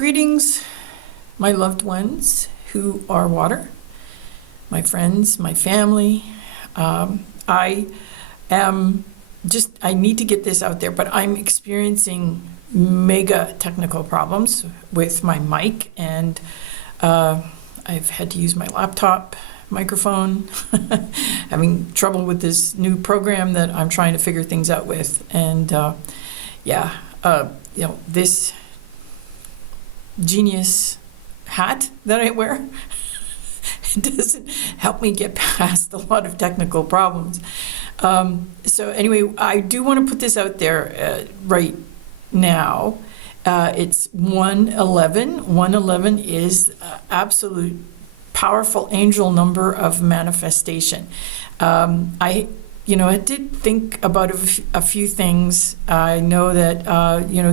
Greetings, my loved ones who are water, my friends, my family. I need to get this out there, but I'm experiencing mega technical problems with my mic, and I've had to use my laptop microphone, having trouble with this new program that I'm trying to figure things out with. And this genius hat that I wear doesn't help me get past a lot of technical problems. So anyway, I do want to put this out there right now. It's 111. 111 is absolute powerful angel number of manifestation. I did think about a few things. I know that,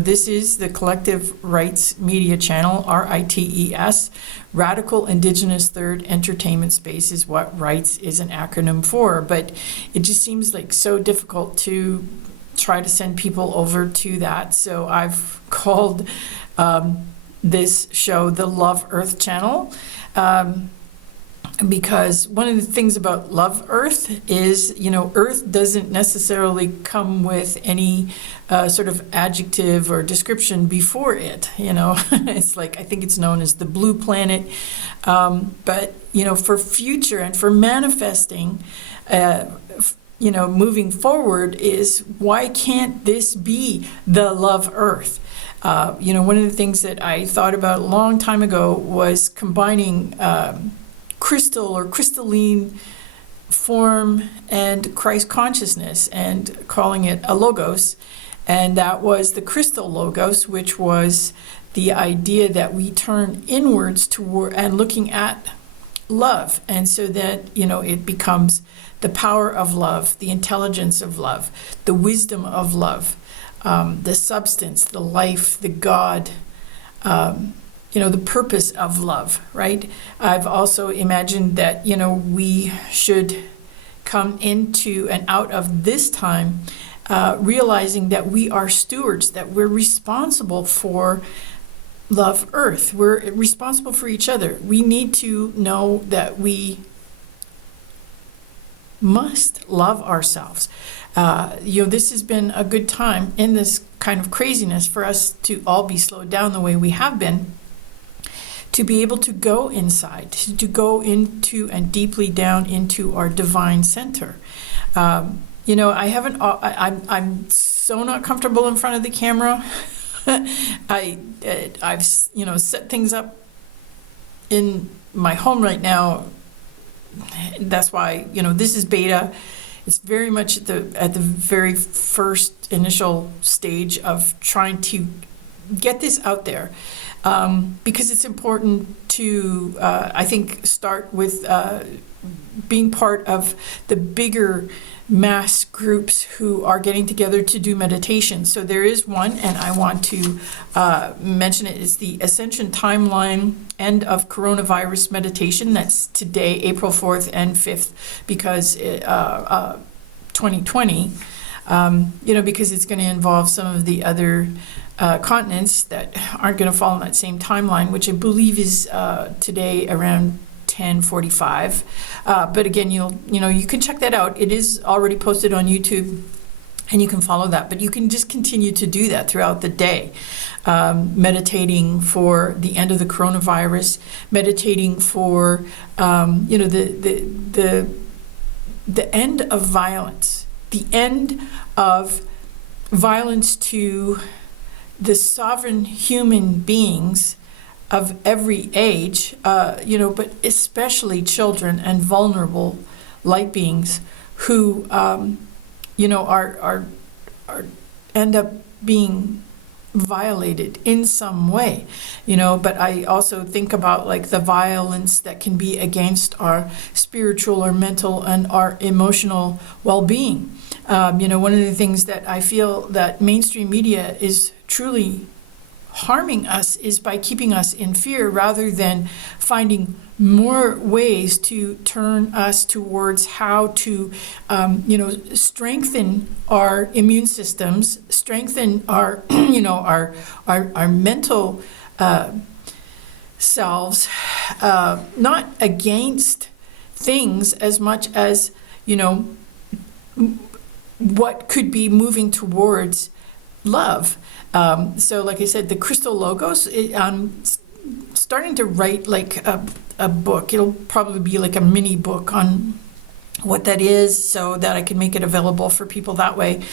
this is the Collective Rights Media Channel, R.I.T.E.S. Radical Indigenous Third Entertainment Space is what R.I.T.E.S is an acronym for, but it just seems like so difficult to try to send people over to that. So I've called this show the Love Earth Channel. Because one of the things about Love Earth is, Earth doesn't necessarily come with any sort of adjective or description before it, It's like, I think it's known as the blue planet. But, for future and for manifesting, moving forward is, why can't this be the Love Earth? One of the things that I thought about a long time ago was combining crystal or crystalline form and Christ consciousness and calling it a logos. And that was the crystal logos, which was the idea that we turn inwards toward and looking at love. And so that, it becomes the power of love, the intelligence of love, the wisdom of love, the substance, the life, the God, the purpose of love, right? I've also imagined that, we should come into and out of this time realizing that we are stewards, that we're responsible for Love Earth. We're responsible for each other. We need to know that we must love ourselves. This has been a good time in this kind of craziness for us to all be slowed down the way we have been, to be able to go inside, to go into and deeply down into our divine center. I'm so not comfortable in front of the camera. I've set things up in my home right now. That's why, this is beta. It's very much at the very first initial stage of trying to get this out there. Because it's important to, I think, start with being part of the bigger mass groups who are getting together to do meditation. So there is one, and I want to mention it. It's the Ascension Timeline End of Coronavirus Meditation. That's today, April 4th and 5th, because 2020, because it's going to involve some of the other continents that aren't going to fall on that same timeline, which I believe is today around 10:45. But again, you can check that out. It is already posted on YouTube, and you can follow that. But you can just continue to do that throughout the day, meditating for the end of the coronavirus, meditating for the end of violence, the end of violence to the sovereign human beings of every age, but especially children and vulnerable light beings who, are end up being violated in some way, but I also think about like the violence that can be against our spiritual or mental and our emotional well-being. One of the things that I feel that mainstream media is truly harming us is by keeping us in fear rather than finding more ways to turn us towards how to, strengthen our immune systems, strengthen our, our mental selves, not against things as much as, what could be moving towards love. So like I said, the crystal logos, I'm starting to write like a book. It'll probably be like a mini book on what that is so that I can make it available for people that way.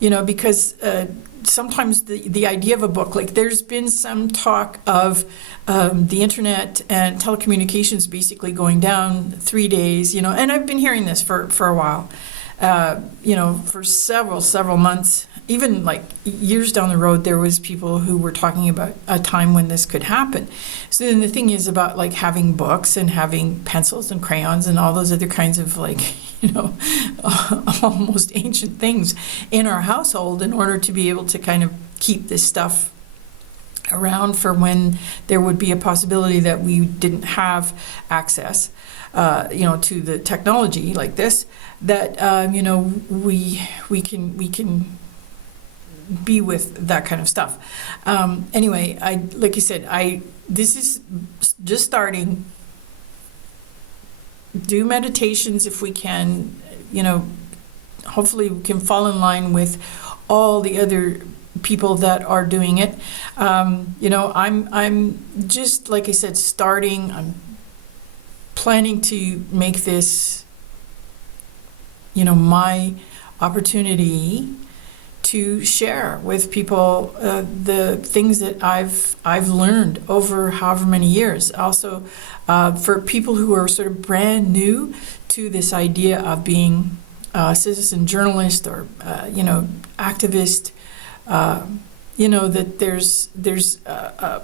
Because sometimes the idea of a book, like there's been some talk of the internet and telecommunications basically going down 3 days, and I've been hearing this for a while, for several months. Even like years down the road, there was people who were talking about a time when this could happen. So then the thing is about like having books and having pencils and crayons and all those other kinds of like, almost ancient things in our household in order to be able to kind of keep this stuff around for when there would be a possibility that we didn't have access, to the technology like this, that, we can be with that kind of stuff. Anyway, like you said, this is just starting. Do meditations if we can, hopefully we can fall in line with all the other people that are doing it. I'm just, like I said, starting. I'm planning to make this, my opportunity to share with people the things that I've learned over however many years. Also, for people who are sort of brand new to this idea of being a citizen journalist or activist, that there's a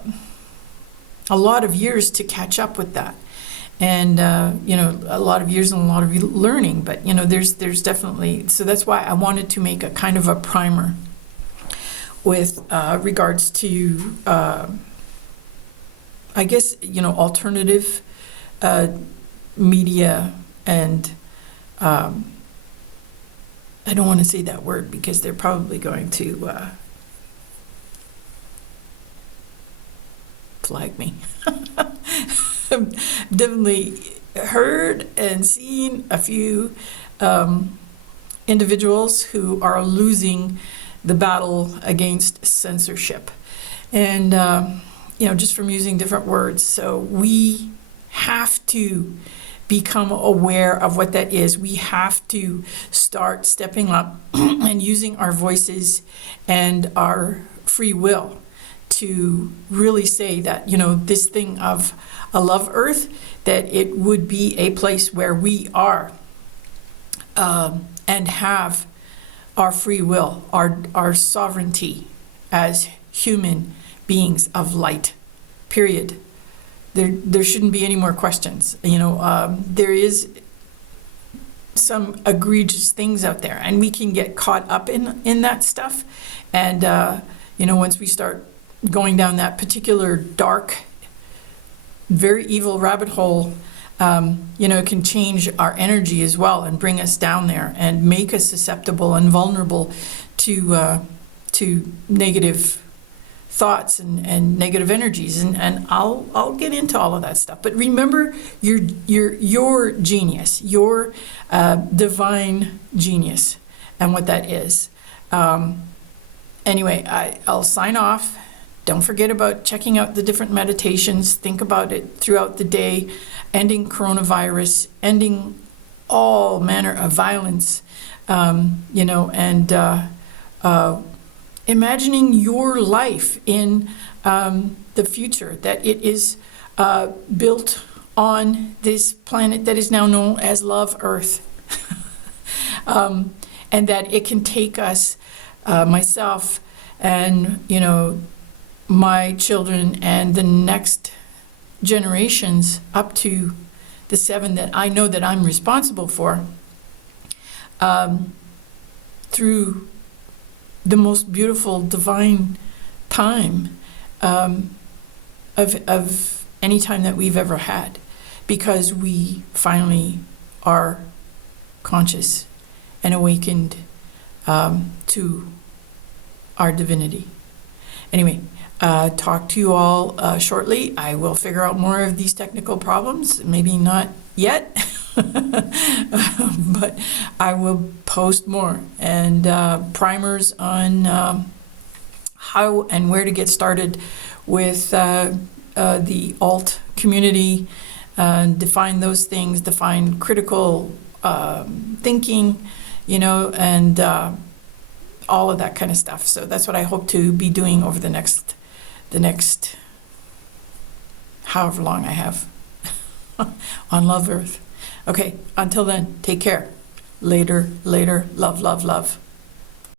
lot of years to catch up with that. And, a lot of years and a lot of learning, but, there's definitely, so that's why I wanted to make a kind of a primer with regards to, I guess, alternative media and, I don't want to say that word because they're probably going to flag me. Definitely heard and seen a few individuals who are losing the battle against censorship, and just from using different words. So we have to become aware of what that is. We have to start stepping up and using our voices and our free will to really say that, this thing of a love earth, that it would be a place where we are and have our free will, our sovereignty as human beings of light, period. There shouldn't be any more questions. There is some egregious things out there, and we can get caught up in that stuff. And, once we start going down that particular dark, very evil rabbit hole, it can change our energy as well and bring us down there and make us susceptible and vulnerable to negative thoughts and negative energies. And I'll get into all of that stuff. But remember your genius, your divine genius, and what that is. Anyway, I'll sign off. Don't forget about checking out the different meditations. Think about it throughout the day. Ending coronavirus, ending all manner of violence, and imagining your life in the future, that it is built on this planet that is now known as Love Earth, and that it can take us, myself, and my children and the next generations up to the 7 that I know that I'm responsible for, through the most beautiful divine time of any time that we've ever had, because we finally are conscious and awakened to our divinity. Anyway, talk to you all shortly. I will figure out more of these technical problems, maybe not yet, but I will post more and primers on how and where to get started with the alt community, define those things, define critical thinking, and all of that kind of stuff. So that's what I hope to be doing over the next however long I have on Love Earth. Okay, until then, take care. Later, love, love, love.